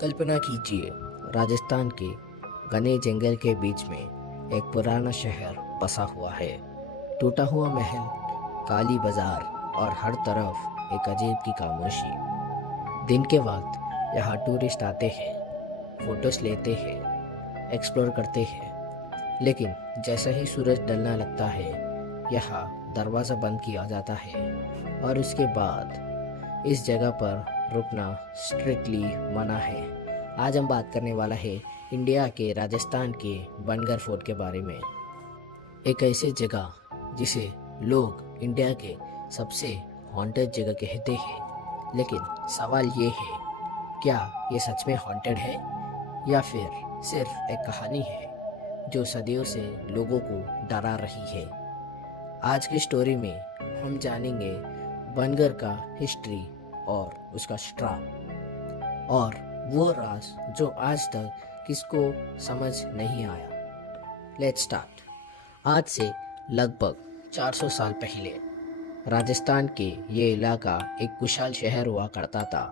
कल्पना कीजिए, राजस्थान के घने जंगल के बीच में एक पुराना शहर बसा हुआ है। टूटा हुआ महल, काली बाजार और हर तरफ एक अजीब की खामोशी। दिन के वक्त यहाँ टूरिस्ट आते हैं, फोटोज लेते हैं, एक्सप्लोर करते हैं। लेकिन जैसा ही सूरज ढलने लगता है, यहाँ दरवाज़ा बंद किया जाता है और उसके बाद इस जगह पर रुकना स्ट्रिक्टली मना है। आज हम बात करने वाला है इंडिया के राजस्थान के बनगर फोर्ट के बारे में। एक ऐसी जगह जिसे लोग इंडिया के सबसे हॉन्टेड जगह कहते हैं। लेकिन सवाल ये है, क्या ये सच में हॉन्टेड है या फिर सिर्फ एक कहानी है जो सदियों से लोगों को डरा रही है। आज की स्टोरी में हम जानेंगे बनगर का हिस्ट्री और उसका श्राप और वो राज जो आज तक किसको समझ नहीं आया। Let's start. आज से लगभग 400 साल पहले राजस्थान के ये इलाका एक विशाल शहर हुआ करता था।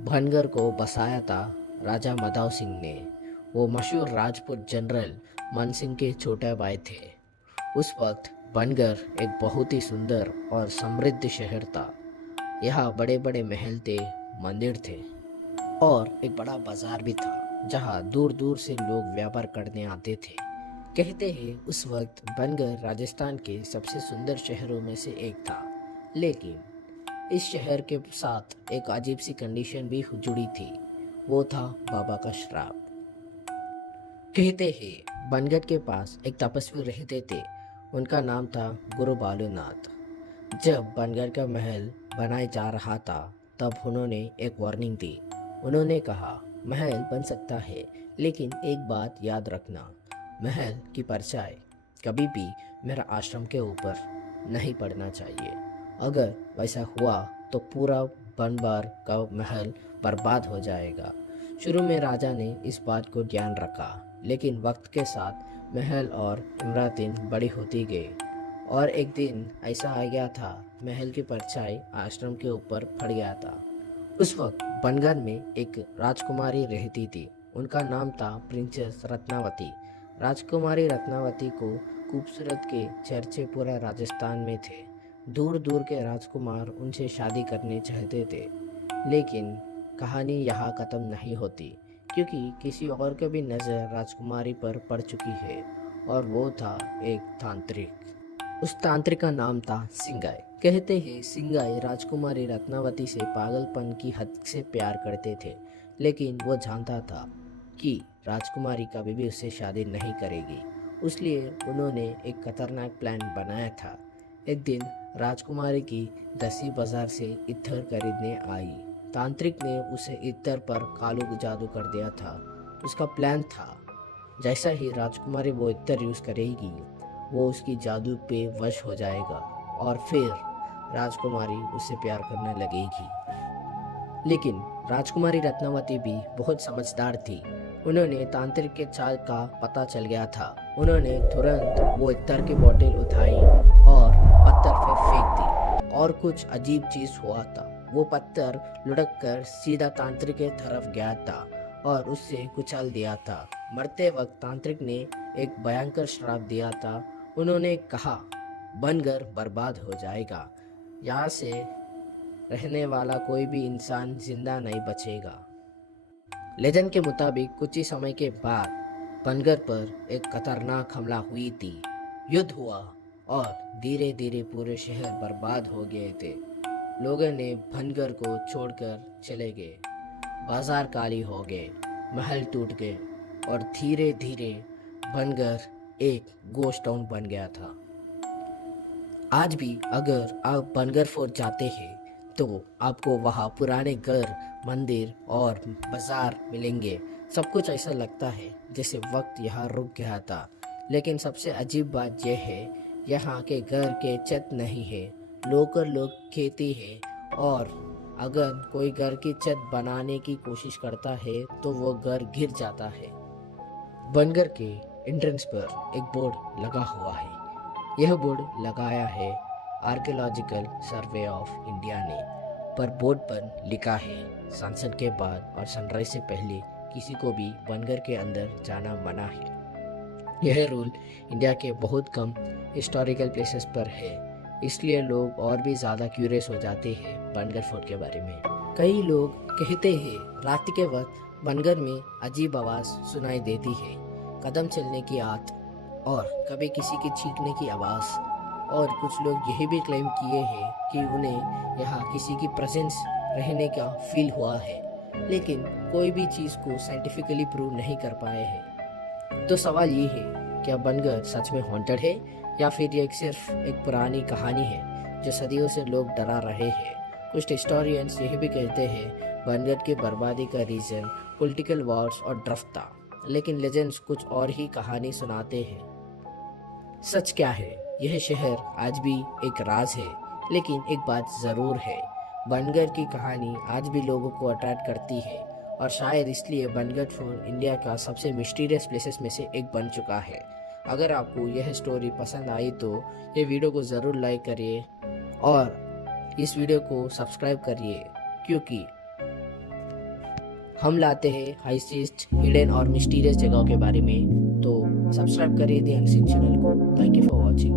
बनगर को बसाया था राजा माधव सिंह ने। वो मशहूर राजपूत जनरल मन सिंह के छोटे भाई थे। उस वक्त बनगर एक बहुत ही सुंदर और समृद्ध शहर था। यहाँ बड़े बड़े महल थे, मंदिर थे और एक बड़ा बाजार भी था जहाँ दूर दूर से लोग व्यापार करने आते थे। कहते हैं उस वक्त बनगर राजस्थान के सबसे सुंदर शहरों में से एक था। लेकिन इस शहर के साथ एक अजीब सी कंडीशन भी जुड़ी थी। वो था बाबा का श्राप। कहते हैं बनगर के पास एक तपस्वी रहते थे। उनका नाम था गुरु बालूनाथ। जब बनगर का महल बनाया जा रहा था तब उन्होंने एक वार्निंग दी। उन्होंने कहा, महल बन सकता है लेकिन एक बात याद रखना, महल की परछाई कभी भी मेरा आश्रम के ऊपर नहीं पड़ना चाहिए। अगर वैसा हुआ तो पूरा बनबार का महल बर्बाद हो जाएगा। शुरू में राजा ने इस बात को ध्यान रखा, लेकिन वक्त के साथ महल और इमरातें बड़ी होती गई और एक दिन ऐसा आ गया था, महल की परछाई आश्रम के ऊपर पड़ गया था। उस वक्त बनगर में एक राजकुमारी रहती थी। उनका नाम था प्रिंसेस रत्नावती। राजकुमारी रत्नावती को खूबसूरत के चर्चे पूरा राजस्थान में थे। दूर दूर के राजकुमार उनसे शादी करने चाहते थे। लेकिन कहानी यहाँ ख़त्म नहीं होती, क्योंकि किसी और की भी नज़र राजकुमारी पर पड़ चुकी है और वो था एक तांत्रिक। उस तांत्रिक का नाम था सिंगाई। कहते हैं सिंगाई राजकुमारी रत्नावती से पागलपन की हद से प्यार करते थे, लेकिन वो जानता था कि राजकुमारी कभी भी उससे शादी नहीं करेगी। इसलिए उन्होंने एक खतरनाक प्लान बनाया था। एक दिन राजकुमारी की दसी बाजार से इत्र खरीदने आई। तांत्रिक ने उसे इत्र पर कालू जादू कर दिया था। उसका प्लान था, जैसा ही राजकुमारी वो इत्र यूज़ करेगी वो उसकी जादू पे वश हो जाएगा और फिर राजकुमारी उससे प्यार करने लगेगी। लेकिन राजकुमारी रत्नावती भी बहुत समझदार थी। उन्होंने तांत्रिक के चाल का पता चल गया था। उन्होंने तुरंत वो इत्र की बोतल उठाई और पत्थर पे फेंक दी और कुछ अजीब चीज हुआ था। वो पत्थर लुढ़क कर सीधा तांत्रिक के तरफ गया था और उससे कुचल दिया था। मरते वक्त तांत्रिक ने एक भयंकर श्राप दिया था। उन्होंने कहा, बनगर बर्बाद हो जाएगा, यहाँ से रहने वाला कोई भी इंसान जिंदा नहीं बचेगा। लेजेंड के मुताबिक कुछ ही समय के बाद बनगर पर एक खतरनाक हमला हुई थी। युद्ध हुआ और धीरे धीरे पूरे शहर बर्बाद हो गए थे। लोगों ने बनगर को छोड़कर चले गए, बाजार काली हो गए, महल टूट गए और धीरे धीरे बनगर एक गोस्ट टाउन बन गया था। आज भी अगर आप बनगर फोर्ट जाते हैं तो आपको वहाँ पुराने घर, मंदिर और बाजार मिलेंगे। सब कुछ ऐसा लगता है जैसे वक्त यहाँ रुक गया था। लेकिन सबसे अजीब बात यह है, यहाँ के घर के छत नहीं है, लोकल लोग खेती है और अगर कोई घर की छत बनाने की कोशिश करता है तो वो घर गिर जाता है। बनगर के एंट्रेंस पर एक बोर्ड लगा हुआ है। यह बोर्ड लगाया है आर्कियोलॉजिकल सर्वे ऑफ इंडिया ने पर बोर्ड पर लिखा है, सनसेट के बाद और सनराइज से पहले किसी को भी बनगर के अंदर जाना मना है। यह रूल इंडिया के बहुत कम हिस्टोरिकल प्लेसेस पर है, इसलिए लोग और भी ज़्यादा क्यूरियस हो जाते हैं बनगर फोर्ट के बारे में। कई लोग कहते हैं रात के वक्त बनगर में अजीब आवाज़ सुनाई देती है, कदम चलने की आवाज़ और कभी किसी की चीखने की आवाज़। और कुछ लोग यह भी क्लेम किए हैं कि उन्हें यहाँ किसी की प्रेजेंस रहने का फील हुआ है, लेकिन कोई भी चीज़ को साइंटिफिकली प्रूव नहीं कर पाए हैं। तो सवाल ये है, क्या बनगर सच में हॉन्टेड है या फिर ये सिर्फ एक पुरानी कहानी है जो सदियों से लोग डरा रहे हैं। कुछ हिस्टोरियंस यह भी कहते हैं बनगर की बर्बादी का रीज़न पॉलिटिकल वॉर्स और ड्रफ्ट था, लेकिन लेजेंड्स कुछ और ही कहानी सुनाते हैं। सच क्या है? यह शहर आज भी एक राज है, लेकिन एक बात ज़रूर है, बनगर की कहानी आज भी लोगों को अट्रैक्ट करती है और शायद इसलिए बनगर फोर्ट इंडिया का सबसे मिस्टीरियस प्लेसेस में से एक बन चुका है। अगर आपको यह स्टोरी पसंद आई तो ये वीडियो को ज़रूर लाइक करिए और इस वीडियो को सब्सक्राइब करिए, क्योंकि हम लाते हैं हाईएस्ट हिडन और मिस्टीरियस जगहों के बारे में। तो सब्सक्राइब करिए द अनसीन चैनल को। Thank you for watching.